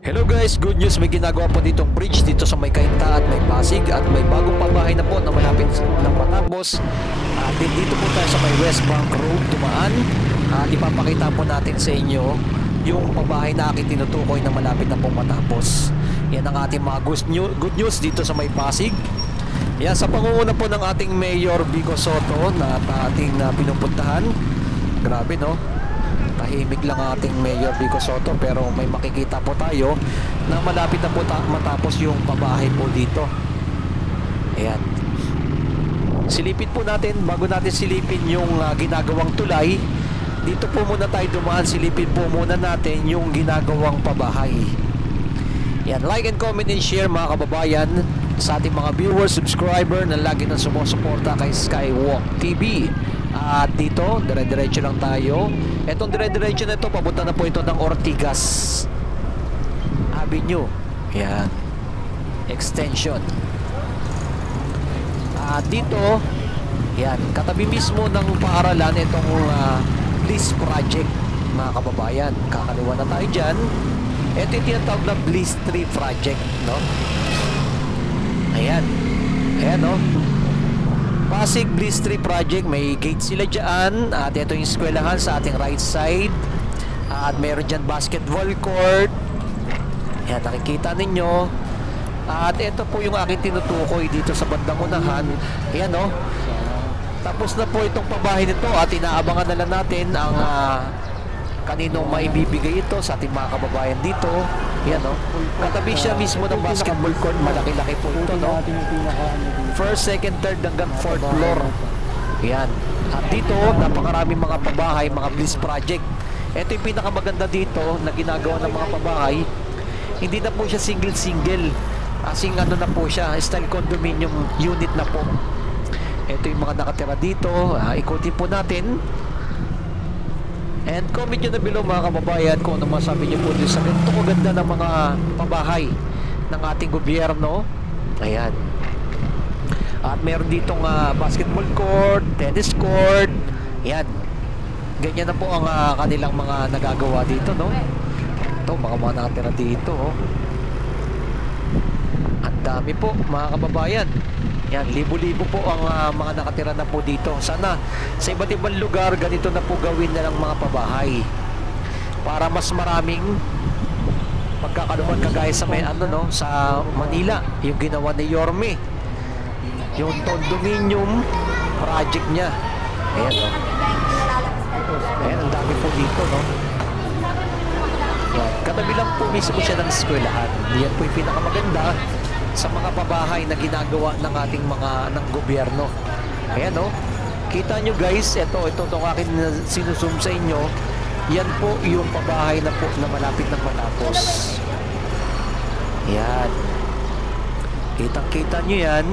Hello guys, good news, may ginagawa po ditong bridge dito sa may Cainta at may Pasig at may bagong pabahay na po na malapit ng matapos. Dito po tayo sa may West Bank Road dumaan at ipapakita po natin sa inyo yung pabahay na aking tinutukoy na malapit na pong matapos. Yan ang ating mga good news dito sa may Pasig. Yan sa pangunguna po ng ating Mayor Vico Soto na ating pinupuntahan. Grabe no? Tahimik lang ang ating Mayor Vico Soto pero may makikita po tayo na malapit na po matapos yung pabahay po dito. Ayan. Silipin po natin, bago natin silipin yung ginagawang tulay, dito po muna tayo dumaan, silipin po muna natin yung ginagawang pabahay. Yan, like and comment and share mga kababayan sa ating mga viewers, subscriber na lagi nang sumusuporta kay Skywalk TV. At dito, dire-diretso lang tayo. Etong dire-diretso na ito, papunta na po ito ng Ortigas Avenue. Yan. Extension. At dito, yan, katabi mismo ng paaralan itong Bliss Project, mga kababayan. Kakaliwa na tayo dyan. Ito yung tinatawag na Bliss 3 Project, no? Ayan. Ayan, no? Pasig Bliss 3 Project, may gate sila dyan. At ito yung eskwelahan sa ating right side. At meron dyan basketball court. Ayan, nakikita ninyo. At ito po yung aking tinutukoy dito sa bandang unahan. Ayan o. Tapos na po itong pabahay nito. At inaabangan na lang natin ang kaninong maibibigay ito sa ating mga kababayan dito. Ayan o. Katabi siya mismo ng basketball court. Malaki-laki po ito, no? First, second, third hanggang fourth floor. Ayan. At dito, napakaraming mga pabahay, mga Bliss Project. Ito yung pinakamaganda dito na ginagawa ng mga pabahay. Hindi na po siya single-single. Asing ano na po siya, style condominium unit na po. Ito yung mga nakatira dito. Ikutin po natin. And comment nyo na below mga kababayan kung ano masabi nyo po dito sa ganito kaganda ng mga pabahay ng ating gobyerno. Ayan. At meron ditong basketball court, tennis court. Yan. Ganyan na po ang kanilang mga nagagawa dito, no? Ito, mga nakatira dito, oh. Ang dami po, mga kababayan. Yan, libo-libo po ang mga nakatira na po dito. Sana sa iba't ibang lugar, ganito na po gawin na lang mga pabahay. Para mas maraming pagkakaluman kagaya sa may no, sa Manila, yung ginawa ni Yorme. Yung condominium project niya. Ayan, no? Ayan, ang dami po dito, no? Ayan, katabi lang po mismo siya ng eskwelahan. Yan po yung pinakamaganda sa mga pabahay na ginagawa ng ating mga ng gobyerno. Ayan, no? Kita nyo guys, ito itong akin sinusum sa inyo. Yan po yung pabahay na po na malapit ng matapos. Ayan. Kitang-kita nyo yan.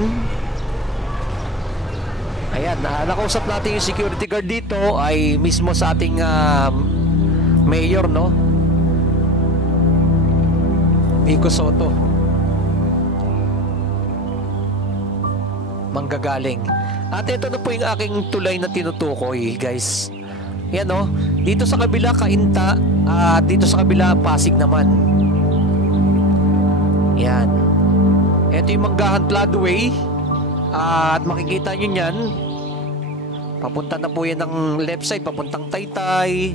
Ayan, nakausap natin yung security guard dito ay mismo sa ating mayor, no? Vico Soto. Manggagaling. At ito na po yung aking tulay na tinutukoy, guys. Yan, no? Dito sa kabila, Cainta. Dito sa kabila, Pasig naman. Yan. Ito yung Manggahan Floodway. At makikita nyo yan, papunta na po yan ng left side, papuntang Taytay,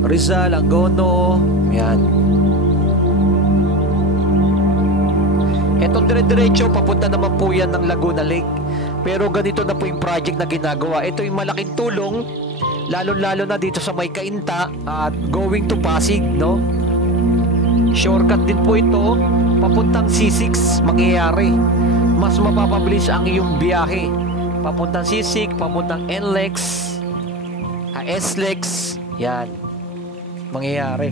Rizal, Angono. Yan. Etong dire-diretso, papunta naman po yan ng Laguna Lake. Pero ganito na po yung project na ginagawa. Ito yung malaking tulong, lalo-lalo na dito sa may Cainta at going to Pasig, no? Shortcut din po ito, papuntang C6 mangyayari. Mas mapapabilis ang iyong biyahe papuntang Sisig, papuntang NLEX, SLEX. Yan mangyayari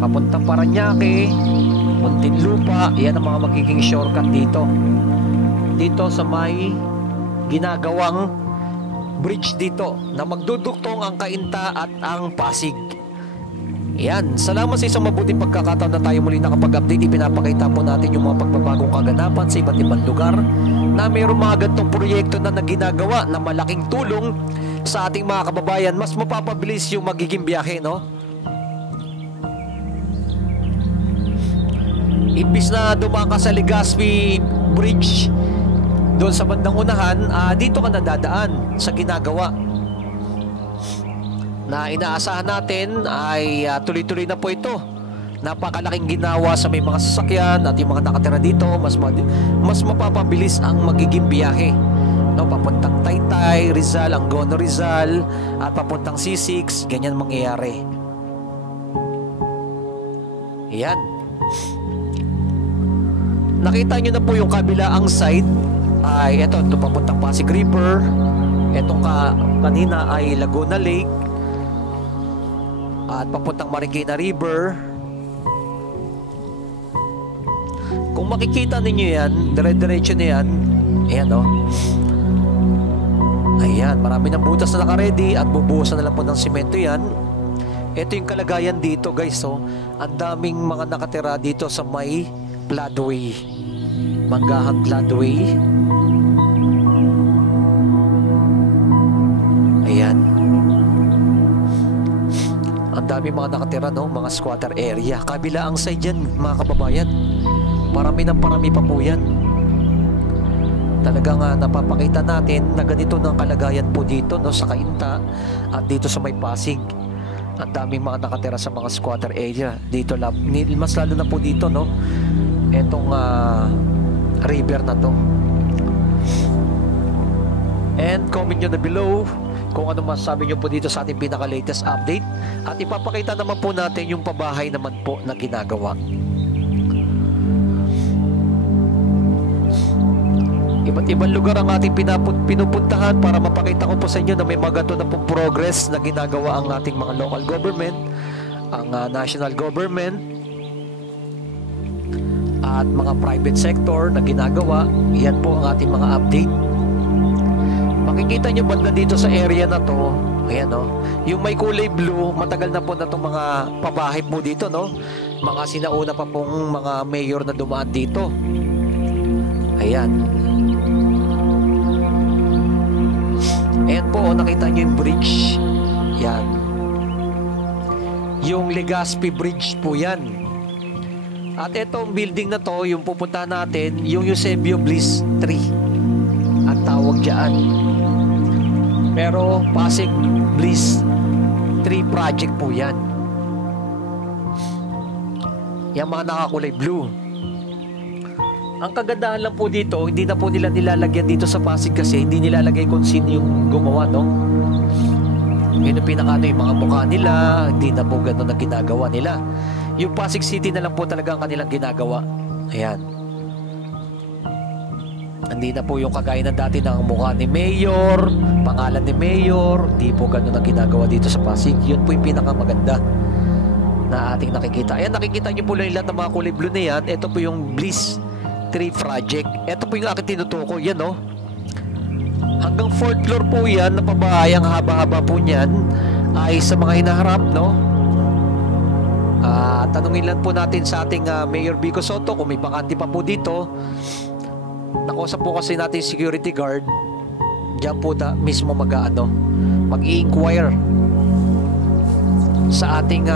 papuntang Paranaque, Muntinlupa. Yan ang mga magiging shortcut dito sa may ginagawang bridge dito na magduduktong ang Cainta at ang Pasig. Yan, salamat sa isang mabuting pagkakataon na tayo muli nakapag-update. Ipinapakita po natin yung mga pagbabagong kaganapan sa iba't ibang lugar na mayroong mga ganitong proyekto na ginagawa na malaking tulong sa ating mga kababayan. Mas mapapabilis yung magiging biyahe, no? Imbis na dumaan ka sa Legazpi Bridge doon sa bandang unahan, dito ka nadadaan sa ginagawa na inaasahan natin ay tuloy-tuloy na po ito. Napakalaking ginawa sa may mga sasakyan at yung mga nakatira dito, mas mapapabilis ang magiging biyahe, no, papuntang Taytay, Rizal, Angono Rizal at papuntang C6, ganyan mangyayari. Yan. Nakita nyo na po yung kabilaang side ay ito papuntang Pasig River. Itong kanina ay Laguna Lake at papuntang Marikina River. Kung makikita ninyo yan, dire-diretso na yan. Ayan, o. Ayan, marami ng butas na nakaredy at bubuhusan na lang po ng simento yan. Ito yung kalagayan dito, guys. So, ang daming mga nakatira dito sa may floodway. Manggahan floodway. Ayan. Ang daming mga nakatira, no? Mga squatter area. Kabila ang side yan, mga kababayan. Parami ng parami pa po yan. Talagang napapakita natin na ganito ng kalagayan po dito, no, sa Cainta at dito sa may Pasig. Ang daming mga nakatira sa mga squatter area dito, mas lalo na po dito, no, etong river na to. And comment nyo na below kung ano masasabi nyo po dito sa ating pinaka latest update, at ipapakita naman po natin yung pabahay naman po na ginagawa. Iba't ibang lugar ang ating pinupuntahan para mapakita ko po sa inyo na may mga na pong progress na ginagawa ang ating mga local government, ang national government, at mga private sector na ginagawa. Yan po ang ating mga update. Makikita nyo banda dito sa area na to, ayan, no, yung may kulay blue, matagal na po na itong mga pabahay po dito, no, mga sinauna pa pong mga mayor na dumaan dito. Ayan. Ayan po, nakita nyo yung bridge. Yan. Yung Legazpi Bridge po yan. At itong building na to, yung pupunta natin, yung Eusebio Bliss 3 at tawag dyan. Pero Pasig Bliss 3 project po yan. Yung mga nakakulay blue. Ang kagandahan lang po dito, hindi na po nila nilalagyan dito sa Pasig kasi hindi nilalagay kung sino yung gumawa, no? Yun ang pinaka yung mga mukha nila, hindi na po gano'n ang ginagawa nila. Yung Pasig City na lang po talaga ang kanilang ginagawa. Ayan. Hindi na po yung kagaya na dati ng mukha ni Mayor, pangalan ni Mayor, hindi po gano'n ang ginagawa dito sa Pasig. Yun po yung pinakamaganda na ating nakikita. Ayan, nakikita nyo po lang lahat ng mga kulay blue na yan. Ito po yung Bliss 3 project. Ito po yung aking tinutukoy. Yan, no? Hanggang 4th floor po yan na pabahay. Ang haba-haba po niyan ay sa mga hinaharap, no? Tanungin lang po natin sa ating Mayor Vico Soto kung may bakante pa po dito. Nakausap po kasi natin security guard. Diyan po mismo mag-i-inquire sa ating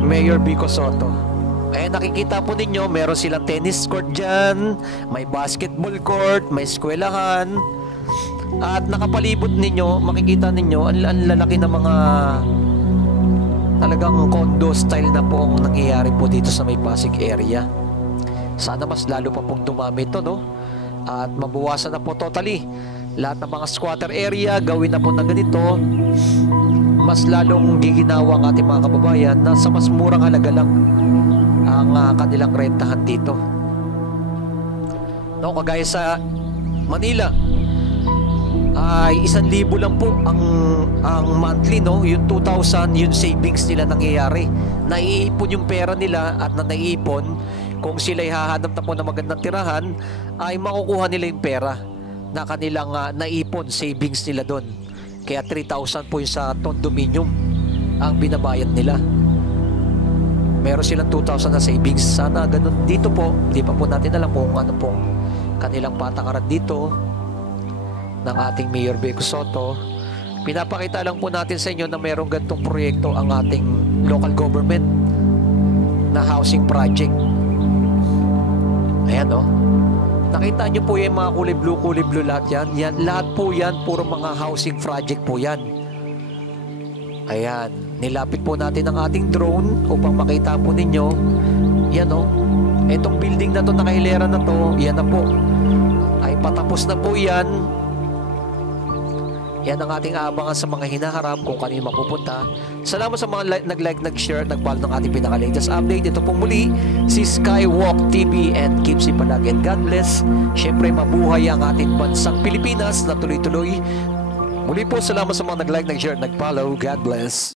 Mayor Vico Soto. Nakikita po ninyo, meron silang tennis court dyan, may basketball court, may eskwelahan, at nakapalibot ninyo, makikita ninyo ang lalaki ng mga talagang condo style na po ang nangyayari po dito sa may Pasig area. Sana mas lalo pa pong dumami ito, no? At mabawasan na po totally lahat ng mga squatter area, gawin na po na ganito. Mas lalong giginawa ang ating mga kababayan na sa mas murang halaga lang ang kanilang rentahan dito, no? Kagaya sa Manila ay 1,000 lang po ang monthly, no? Yung 2,000 yung savings nila nangyayari. Naiipon yung pera nila at na naiipon, kung sila hahanap na po ng magandang tirahan ay makukuha nila yung pera na kanilang naipon, savings nila doon. Kaya 3,000 po yung sa condominium ang binabayad nila. Meron silang 2,000 na savings. Sana ganun dito po. Hindi pa po natin alam kung ano pong kanilang patakaran dito ng ating Mayor Vico Soto. Pinapakita lang po natin sa inyo na merong gantong proyekto ang ating local government. na housing project. Ayan, oh. Nakita nyo po yung mga kulay blue lahat yan. Yan, lahat po yan, puro mga housing project po yan. Ayan, nilapit po natin ang ating drone upang makita po ninyo. Yan, oh. Itong building na to, nakahilera na to, yan na po. Ay patapos na po yan. Yan ang ating aabangan sa mga hinaharap kung kanino mapupunta. Salamat sa mga nag-like, nag-share, nag-follow ng ating pinaka-latest update. Ito po muli si Skywalk TV and keep safe palagi and God bless. Siyempre mabuhay ang ating bansang Pilipinas na tuloy-tuloy. Muli po salamat sa mga nag-like, nag-share, nag-follow. God bless.